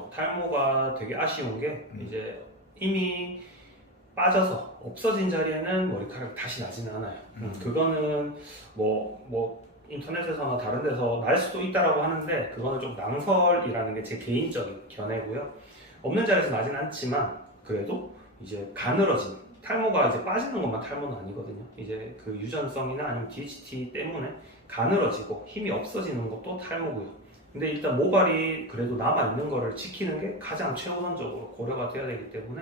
그렇죠. 탈모가 되게 아쉬운 게 음. 이제 이미 빠져서 없어진 자리에는 머리카락이 다시 나지는 않아요. 음. 그거는 뭐, 뭐, 인터넷에서나 다른 데서 날 수도 있다라고 하는데, 그거는 좀 낭설이라는 게 제 개인적인 견해고요. 없는 자리에서 나진 않지만, 그래도 이제 가늘어진, 탈모가 이제 빠지는 것만 탈모는 아니거든요. 이제 그 유전성이나 아니면 DHT 때문에 가늘어지고 힘이 없어지는 것도 탈모고요. 근데 일단 모발이 그래도 남아있는 거를 지키는 게 가장 최우선적으로 고려가 돼야 되기 때문에,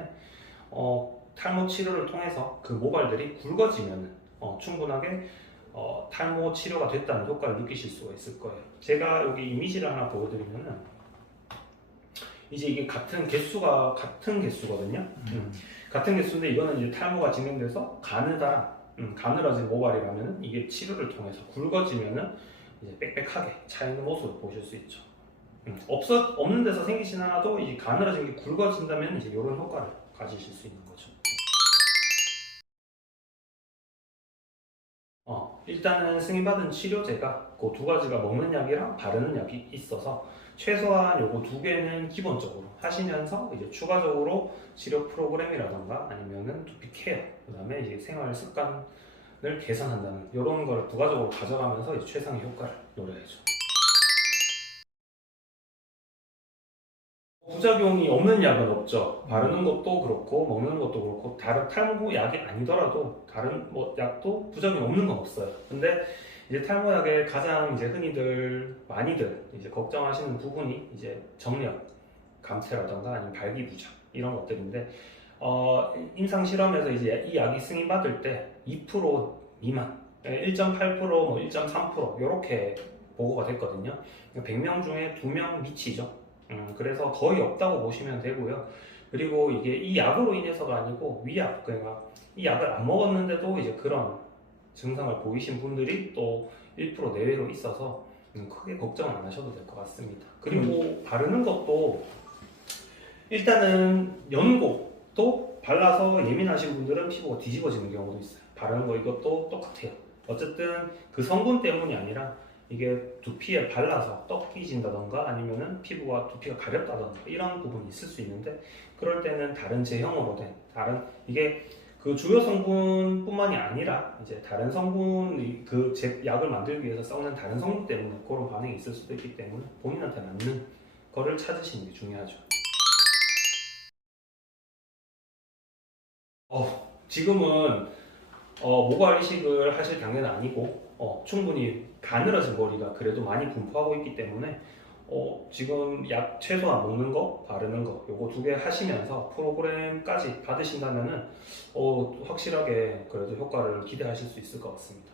어, 탈모 치료를 통해서 그 모발들이 굵어지면 어, 충분하게 어, 탈모 치료가 됐다는 효과를 느끼실 수가 있을 거예요. 제가 여기 이미지를 하나 보여드리면은 이제 이게 같은 개수가 같은 개수거든요. 음, 같은 개수인데 이거는 이제 탈모가 진행돼서 가느다 음, 가늘어진 모발이라면 이게 치료를 통해서 굵어지면은 이제 빽빽하게 차 있는 모습을 보실 수 있죠. 음, 없어 없는 데서 생기진 않아도 이제 가늘어진 게 굵어진다면 이제 이런 효과를 가지실 수 있는 거죠. 어, 일단은 승인받은 치료제가 그 두 가지가 먹는 약이랑 바르는 약이 있어서 최소한 요거 두 개는 기본적으로 하시면서 이제 추가적으로 치료 프로그램이라던가 아니면은 두피 케어 그 다음에 이제 생활 습관 을 개선한다는 이런 걸 부가적으로 가져가면서 최상의 효과를 노려야죠. 부작용이 없는 약은 없죠. 바르는 것도 그렇고 먹는 것도 그렇고 다른 탈모 약이 아니더라도 다른 뭐 약도 부작용이 없는 건 없어요. 근데 이제 탈모 약의 가장 이제 흔히들 많이들 이제 걱정하시는 부분이 이제 정력 감퇴라던가 아니면 발기부작 이런 것들인데 어, 임상 실험에서 이제 이 약이 승인 받을 때 2% 미만, 1.8%, 뭐 1.3% 이렇게 보고가 됐거든요. 100명 중에 2명 미치죠. 음, 그래서 거의 없다고 보시면 되고요. 그리고 이게 이 약으로 인해서가 아니고 위약, 그러니까 이 약을 안 먹었는데도 이제 그런 증상을 보이신 분들이 또 1% 내외로 있어서 음, 크게 걱정 안 하셔도 될 것 같습니다. 그리고 바르는 것도 일단은 연고 도 발라서 예민하신 분들은 피부가 뒤집어지는 경우도 있어요. 바르는 거 이것도 똑같아요. 어쨌든 그 성분 때문이 아니라 이게 두피에 발라서 떡끼진다던가 아니면은 피부가 두피가 가렵다던가 이런 부분이 있을 수 있는데 그럴 때는 다른 제형으로 된 다른 이게 그 주요 성분뿐만이 아니라 이제 다른 성분 그 제- 약을 만들기 위해서 썩는 다른 성분 때문에 그런 반응이 있을 수도 있기 때문에 본인한테 맞는 거를 찾으시는 게 중요하죠. 어, 지금은 어, 모발 이식을 하실 단계는 아니고 어, 충분히 가늘어진 머리가 그래도 많이 분포하고 있기 때문에 어, 지금 약 최소한 먹는 거, 바르는 거 요거 두 개 하시면서 프로그램까지 받으신다면은 어, 확실하게 그래도 효과를 기대하실 수 있을 것 같습니다.